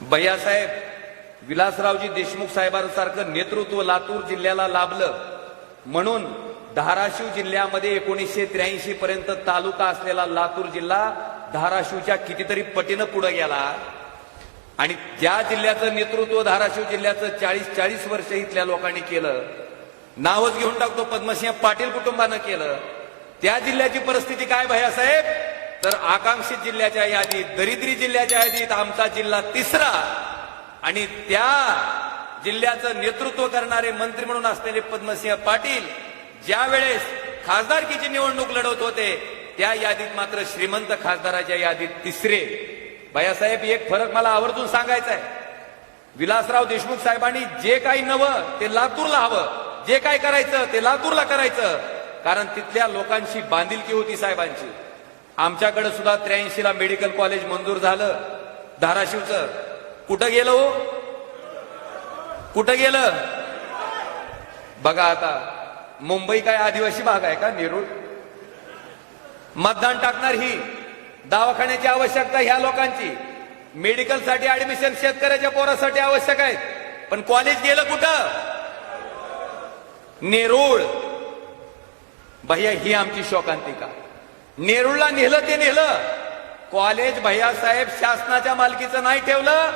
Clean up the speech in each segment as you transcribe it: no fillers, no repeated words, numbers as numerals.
भैयासाहेब विलासरावजी देशमुख साहेबांसारखं नेतृत्व लातूर जिल्ह्याला लाभलं म्हणून धाराशिव जिल्ह्यामध्ये 1983 पर्यंत तालुका असलेला लातूर जिल्हा धाराशिवच्या कितीतरी पटीनं पुढे गेला आणि ज्या जिल्ह्याचं नेतृत्व धाराशिव जिल्ह्याचं 40 वर्ष इथल्या लोकांनी केलं, नावच घेऊन टाकतो पद्मसिंह पाटील कुटुंबानं केलं, त्या जिल्ह्याची परिस्थिती काय भैयासाहेब? तर आकांक्षित जिल्ह्याच्या यादीत, दरिद्री जिल्ह्याच्या यादीत आमचा जिल्हा तिसरा आणि त्या जिल्ह्याचं नेतृत्व करणारे मंत्री म्हणून असलेले पद्मसिंह पाटील ज्या वेळेस खासदारकीची निवडणूक लढवत होते त्या यादीत मात्र श्रीमंत खासदाराच्या यादीत तिसरे. भैयासाहेब एक फरक मला आवर्जून सांगायचा आहे. विलासराव देशमुख साहेबांनी जे काही नवं ते लातूरला हवं, जे काय करायचं ते लातूरला करायचं, कारण तिथल्या लोकांची बांधिलकी होती साहेबांची. आमच्याकडे सुद्धा 83 ला मेडिकल कॉलेज मंजूर झालं धाराशिवचं. कुठं गेलं हो? कुठं गेलं? बघा आता मुंबई काय आदिवासी भाग आहे का? नेरूळ मतदान टाकणार ही दवाखान्याची आवश्यकता ह्या लोकांची, मेडिकलसाठी ऍडमिशन शेतकऱ्याच्या पोरासाठी आवश्यक आहे, पण कॉलेज गेलं कुठं? नेरूळ. भैया ही आमची शोकांतिका. नेरूळला नेलं ते नेलं. कॉलेज भैयासाहेब शासनाच्या मालकीचं नाही ठेवलं,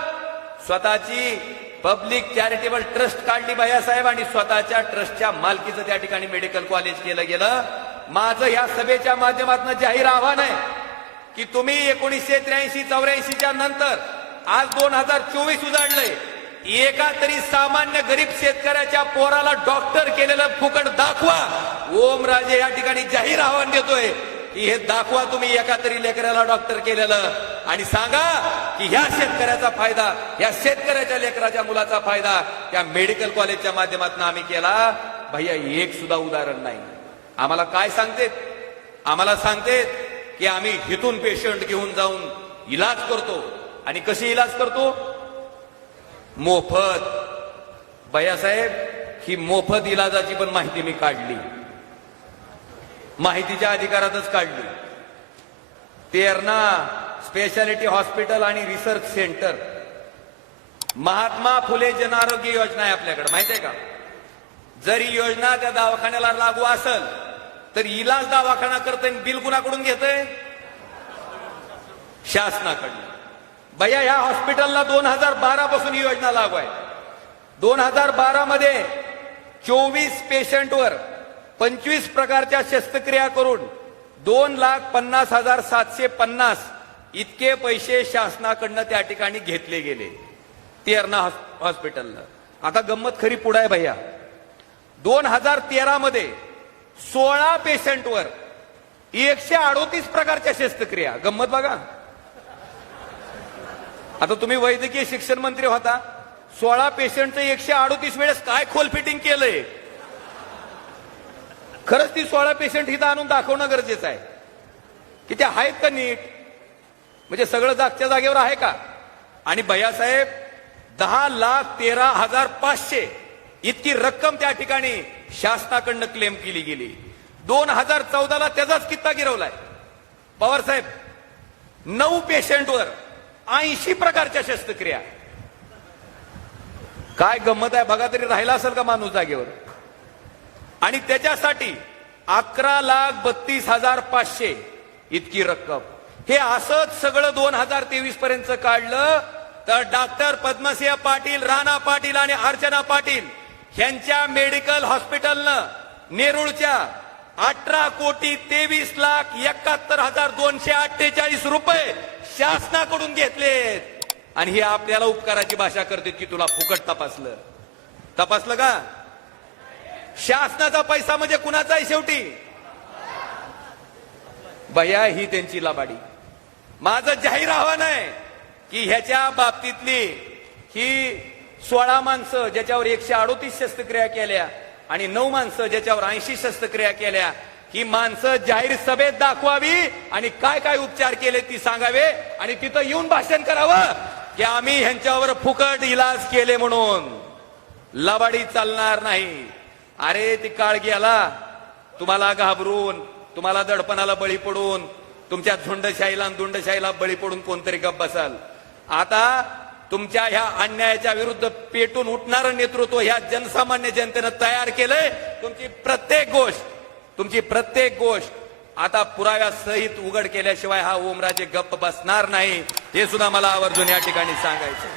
स्वतःची पब्लिक चॅरिटेबल ट्रस्ट काढली भैयासाहेब आणि स्वतःच्या ट्रस्टच्या मालकीचं त्या ठिकाणी मेडिकल कॉलेज केलं गेलं. माझं या सभेच्या माध्यमातून जाहीर आव्हान आहे की तुम्ही 1983-84 नंतर आज 2024 उजाडलंय, एका तरी सामान्य गरीब शेतकऱ्याच्या पोराला डॉक्टर केलेलं फुकट दाखवा. ओमराजे या ठिकाणी जाहीर आव्हान देतोय की हे दाखवा तुम्ही एका तरी लेकराला डॉक्टर केलेलं आणि सांगा की ह्या शेतकऱ्याचा फायदा, या शेतकऱ्याच्या लेकराच्या मुलाचा फायदा त्या मेडिकल कॉलेजच्या माध्यमातून आम्ही केला. भैया एक सुद्धा उदाहरण नाही. आम्हाला काय सांगतेत? आम्हाला सांगतेत की आम्ही हिथून पेशंट घेऊन जाऊन इलाज करतो. आणि कशी इलाज करतो? मोफत. भैयासाहेब ही मोफत इलाजाची पण माहिती मी काढली, माहितीच्या अधिकारातच काढली. तेरणा स्पेशालिटी हॉस्पिटल आणि रिसर्च सेंटर, महात्मा फुले जन आरोग्य योजना आहे आपल्याकडे, माहिती आहे का? जर ही योजना त्या दवाखान्याला लागू असेल तर इलाज दवाखाना करतोय, बिल कुणाकडून घेतोय? शासनाकडून. भैया या हॉस्पिटलला 2012 पासून ही योजना लागू आहे. 2012 मध्ये 24 पेशंटवर 25 प्रकारच्या शस्त्रक्रिया करून 2,50,750 इतके पैसे शासनाकडनं त्या ठिकाणी घेतले गेले तेरणा हॉस्पिटलला. आता गंमत खरी पुढे आहे भैया. 2013 मध्ये 16 पेशंटवर 138 प्रकारच्या शस्त्रक्रिया. गंमत बघा. आता तुम्ही वैद्यकीय शिक्षण मंत्री होता, 16 पेशंटचं 138 वेळेस काय खोल फिटिंग केलंय? खरंच ती 16 पेशंट इथं आणून दाखवणं गरजेचं आहे की त्या आहेत का नीट, म्हणजे सगळं जागच्या जागेवर आहे का? आणि भैयासाहेब 10,13,500 इतकी रक्कम त्या ठिकाणी शासनाकडनं क्लेम केली गेली. 2014ला त्याचाच कित्ता गिरवलाय. पवार साहेब 9 पेशंटवर 80 प्रकारच्या शस्त्रक्रिया. काय गंमत आहे बघा. तरी राहिला असेल का माणूस जागेवर? आणि त्याच्यासाठी 11,32,500 इतकी रक्कम. हे असंच सगळं 2023 पर्यंत काढलं तर डॉक्टर पद्मसिंह पाटील, राणा पाटील आणि अर्चना पाटील यांच्या मेडिकल हॉस्पिटलनं नेरूळच्या 18,23,71,248 रुपये शासनाकडून घेतलेत. आणि हे आपल्याला उपकाराची भाषा करतात की तुला फुकट तपासलं. तपासलं का? शासनाचा पैसा म्हणजे कुणाचा आहे शेवटी? भैया ही त्यांची लबाडी. माझं जाहीर आव्हान आहे की ह्याच्या बाबतीतली ही 16 माणसं ज्याच्यावर 138 शस्त्रक्रिया केल्या आणि 9 माणसं ज्याच्यावर 80 शस्त्रक्रिया केल्या, ही माणसं जाहीर सभेत दाखवावी आणि काय काय उपचार केले ती सांगावे आणि तिथं येऊन भाषण करावं की आम्ही ह्यांच्यावर फुकट इलाज केले म्हणून. लबाडी चालणार नाही. अरे ती काळ गेला. तुम्हाला घाबरून, तुम्हाला दडपणाला बळी पडून, तुमच्या झुंडशाहीला दुंडशाहीला बळी पडून कोणतरी गप्प बसाल. आता तुमच्या ह्या अन्यायाच्या विरुद्ध पेटून उठणारं नेतृत्व ह्या जनसामान्य जनतेनं तयार केलंय. तुमची प्रत्येक गोष्ट आता पुराव्यासहित उघड केल्याशिवाय हा ओमराजे गप्प बसणार नाही, हे सुद्धा मला आवर्जून या ठिकाणी सांगायचं.